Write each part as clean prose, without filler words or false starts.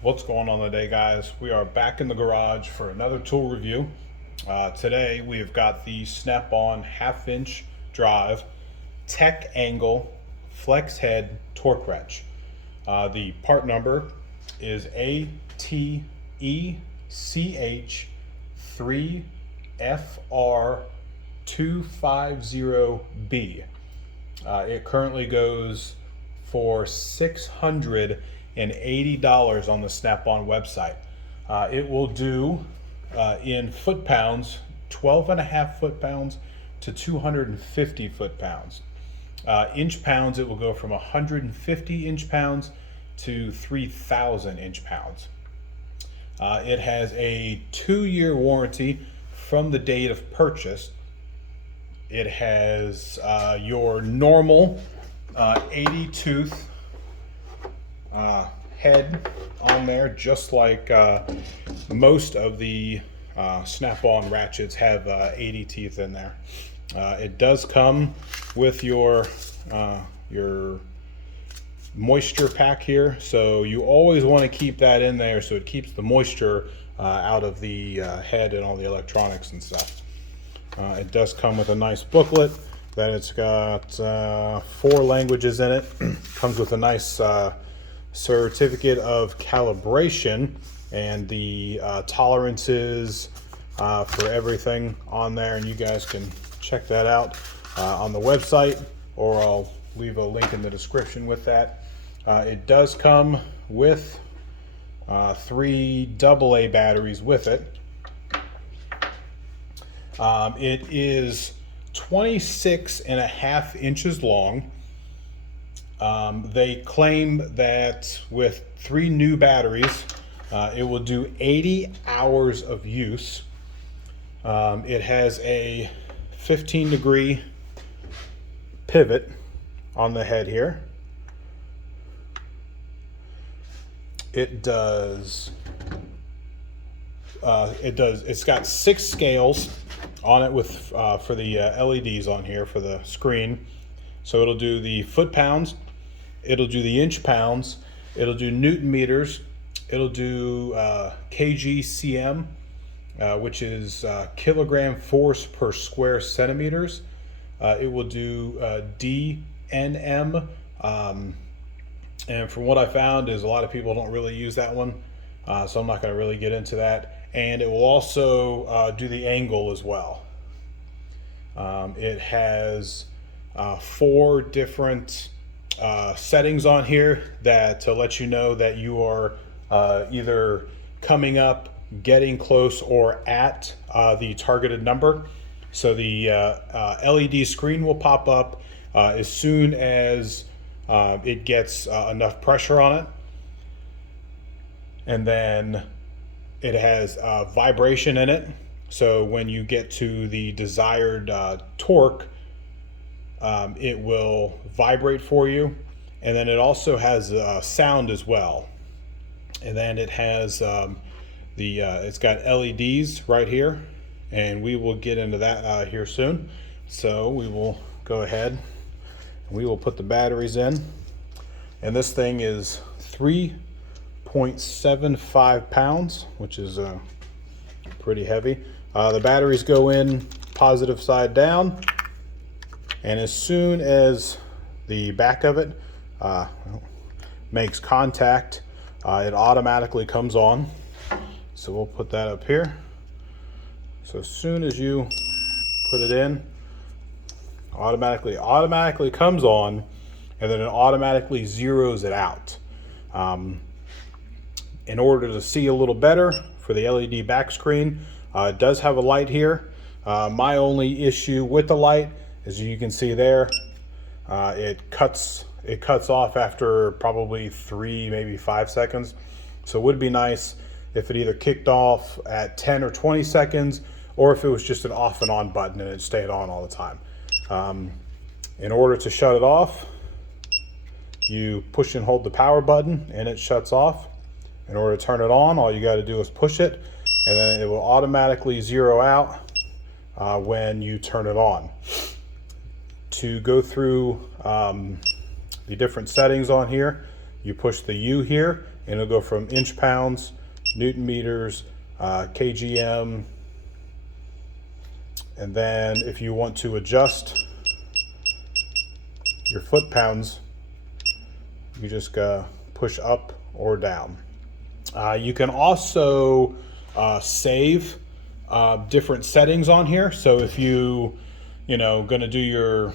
What's going on today, guys? We are back in the garage for another tool review. Today we have got the Snap-on half-inch drive TechAngle flex head torque wrench. The part number is ATECH3FR250B. It currently goes for $680 on the Snap-on website. It will do in foot-pounds, 12.5 foot-pounds to 250 foot-pounds. Inch-pounds, it will go from 150 inch-pounds to 3,000 inch-pounds. It has a 2-year warranty from the date of purchase. It has your normal 80 tooth head on there, just like most of the Snap-on ratchets have 80 teeth in there. It does come with your moisture pack here, so you always want to keep that in there so it keeps the moisture out of the head and all the electronics and stuff. It does come with a nice booklet that it's got 4 languages in it. Comes with a nice certificate of calibration and the tolerances for everything on there, and you guys can check that out on the website, or I'll leave a link in the description with that. It does come with 3 AA batteries with it. It is 26.5 inches long. They claim that with 3 new batteries, it will do 80 hours of use. It has a 15-degree pivot on the head here. It's got 6 scales on it with for the LEDs on here for the screen. So it'll do the foot pounds, it'll do the inch pounds, it'll do Newton meters, it'll do kg/cm, which is kilogram force per square centimeters. It will do dnm, and from what I found is a lot of people don't really use that one, so I'm not going to really get into that. And it will also do the angle as well. It has 4 different settings on here that to let you know that you are either coming up, getting close, or at the targeted number. So the LED screen will pop up as soon as it gets enough pressure on it, and then it has vibration in it. So when you get to the desired torque, it will vibrate for you. And then it also has sound as well. And then it has it's got LEDs right here, and we will get into that here soon. So we will go ahead and we will put the batteries in. And this thing is 3.75 pounds, which is pretty heavy. The batteries go in positive side down, and as soon as the back of it makes contact, it automatically comes on. So we'll put that up here. So as soon as you put it in, automatically comes on, and then it automatically zeroes it out. In order to see a little better for the LED back screen, it does have a light here. My only issue with the light, as you can see there, it cuts off after probably 3, maybe 5 seconds. So it would be nice if it either kicked off at 10 or 20 seconds, or if it was just an off and on button and it stayed on all the time. In order to shut it off, you push and hold the power button and it shuts off. In order to turn it on, all you got to do is push it, and then it will automatically zero out when you turn it on. To go through the different settings on here, you push the U here, and it'll go from inch pounds, Newton meters, kgm, and then if you want to adjust your foot pounds, you just push up or down. You can also save different settings on here. So if you going to do your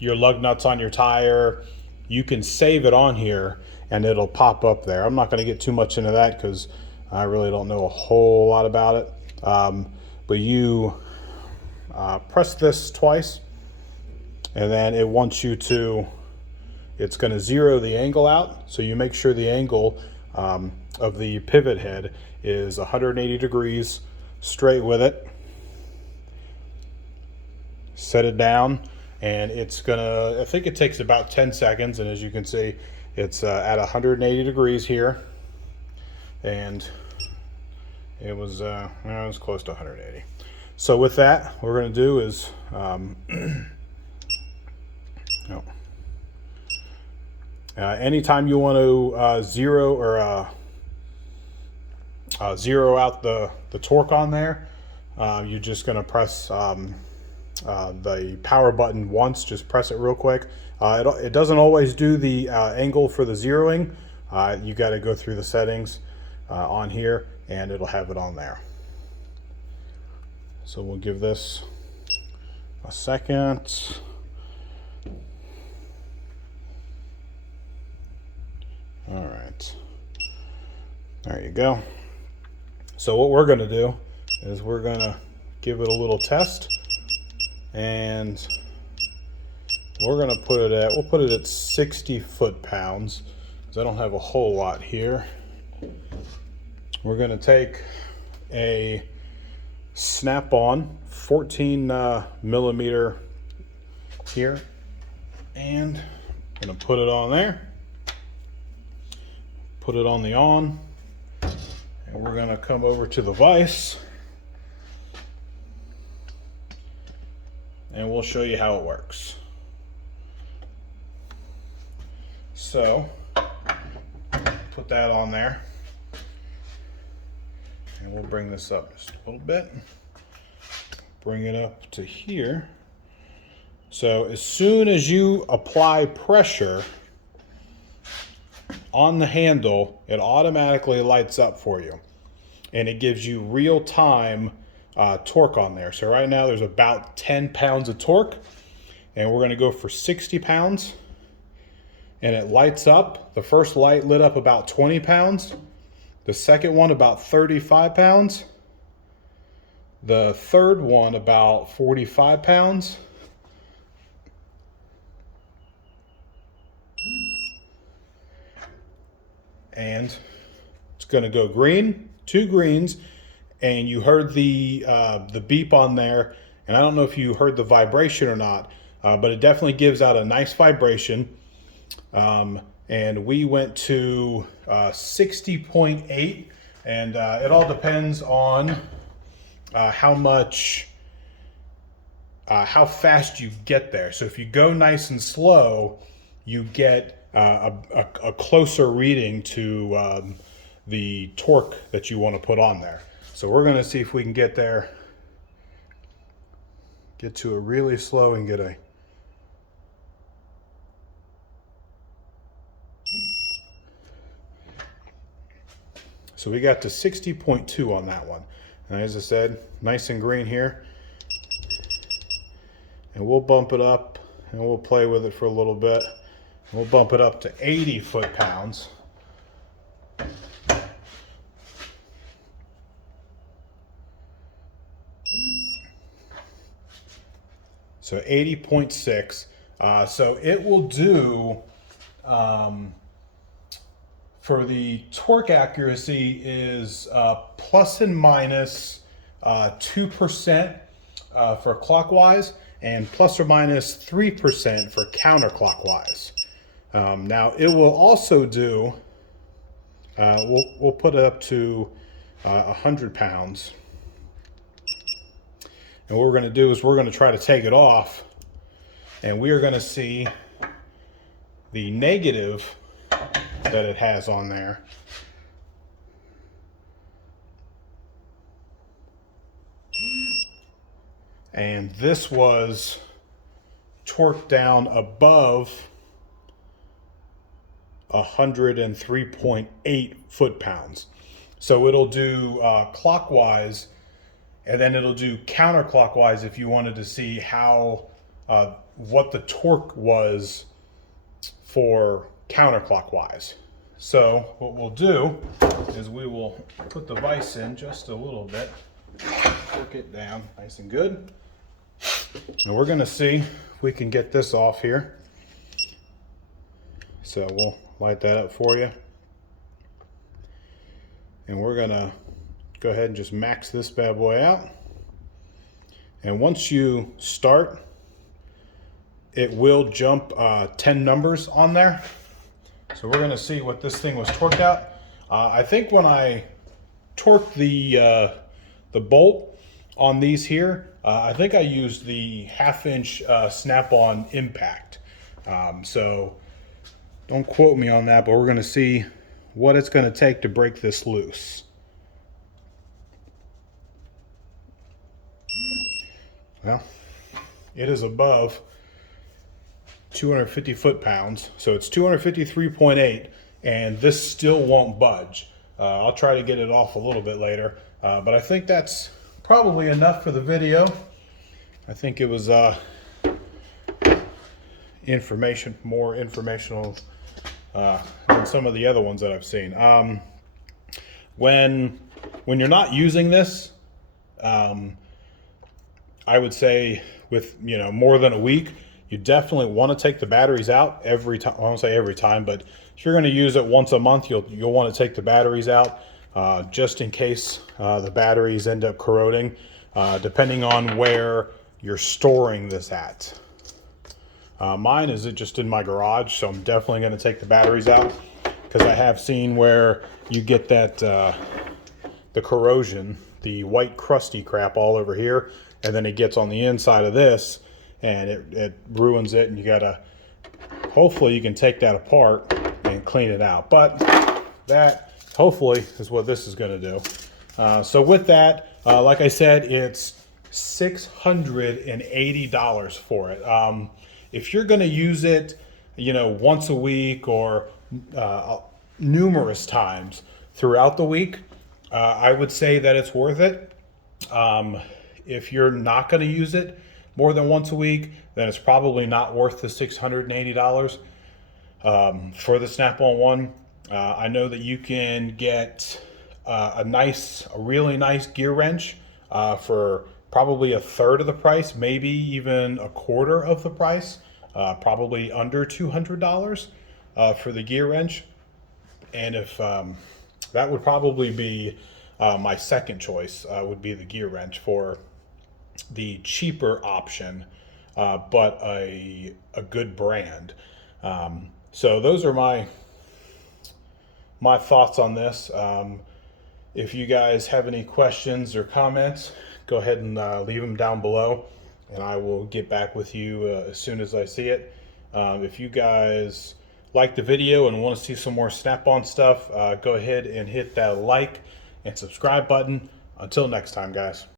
lug nuts on your tire, you can save it on here and it'll pop up there. I'm not going to get too much into that because I really don't know a whole lot about it. But you press this twice, and then it wants you to, it's going to zero the angle out. So you make sure the angle of the pivot head is 180 degrees straight with it. Set it down, and it's gonna, I think it takes about 10 seconds, and as you can see, it's at 180 degrees here, and it was close to 180. So with that, what we're gonna do is anytime you want to zero out the torque on there, you're just going to press the power button once. Just press it real quick. It doesn't always do the angle for the zeroing. You got to go through the settings on here, and it'll have it on there. So we'll give this a second. All right, there you go. So what we're going to do is we're going to give it a little test, and we're going to put it at, we'll put it at 60 foot-pounds because I don't have a whole lot here. We're going to take a snap-on 14 millimeter here, and I'm going to put it on there. Put it on the on, and we're going to come over to the vise, and we'll show you how it works. So put that on there, and we'll bring this up just a little bit, bring it up to here. So as soon as you apply pressure on the handle, it automatically lights up for you, and it gives you real-time torque on there. So right now there's about 10 pounds of torque, and we're going to go for 60 pounds, and it lights up. The first light lit up about 20 pounds, the second one about 35 pounds, the third one about 45 pounds, and it's going to go green, 2 greens, and you heard the beep on there, and I don't know if you heard the vibration or not, but it definitely gives out a nice vibration. And we went to 60.8, and it all depends on how fast you get there. So if you go nice and slow, you get a closer reading to the torque that you want to put on there. So we're going to see if we can get there, get to it really slow and get a so we got to 60.2 on that one. And as I said, nice and green here. And we'll bump it up and we'll play with it for a little bit. We'll bump it up to 80 foot-pounds. So 80.6. So it will do, for the torque accuracy is plus and minus 2% for clockwise, and plus or minus 3% for counterclockwise. Now it will also do, we'll put it up to 100 pounds. And what we're going to do is we're going to try to take it off, and we are going to see the negative that it has on there. And this was torqued down above 103.8 foot-pounds. So it'll do clockwise, and then it'll do counterclockwise if you wanted to see how what the torque was for counterclockwise. So what we'll do is we will put the vise in just a little bit, torque it down nice and good, and we're going to see if we can get this off here. So we'll light that up for you, and we're going to go ahead and just max this bad boy out. And once you start, it will jump 10 numbers on there. So we're going to see what this thing was torqued out. I think when I torqued the bolt on these here, I think I used the 1/2-inch snap-on impact. So don't quote me on that, but we're going to see what it's going to take to break this loose. Well, it is above 250 foot-pounds, so it's 253.8, and this still won't budge. I'll try to get it off a little bit later, but I think that's probably enough for the video. I think it was more informational than some of the other ones that I've seen. When you're not using this, I would say with more than a week, you definitely want to take the batteries out every time. I won't say every time, but if you're going to use it once a month, you'll want to take the batteries out just in case the batteries end up corroding, depending on where you're storing this at. Mine is just in my garage, so I'm definitely going to take the batteries out, because I have seen where you get that the corrosion, the white crusty crap all over here, and then it gets on the inside of this and it ruins it, and you gotta, hopefully you can take that apart and clean it out. But that hopefully is what this is going to do. So with that, like I said, it's $680 for it. If you're going to use it once a week or numerous times throughout the week, I would say that it's worth it. If you're not going to use it more than once a week, then it's probably not worth the $680 for the Snap-on one. I know that you can get a really nice gear wrench for probably 1/3 of the price, maybe even 1/4 of the price, probably under $200 for the gear wrench. And if that would probably be my second choice, would be the gear wrench for the cheaper option, but a good brand. So those are my thoughts on this. If you guys have any questions or comments, go ahead and leave them down below, and I will get back with you as soon as I see it. If you guys like the video and want to see some more Snap-on stuff, go ahead and hit that like and subscribe button. Until next time, guys.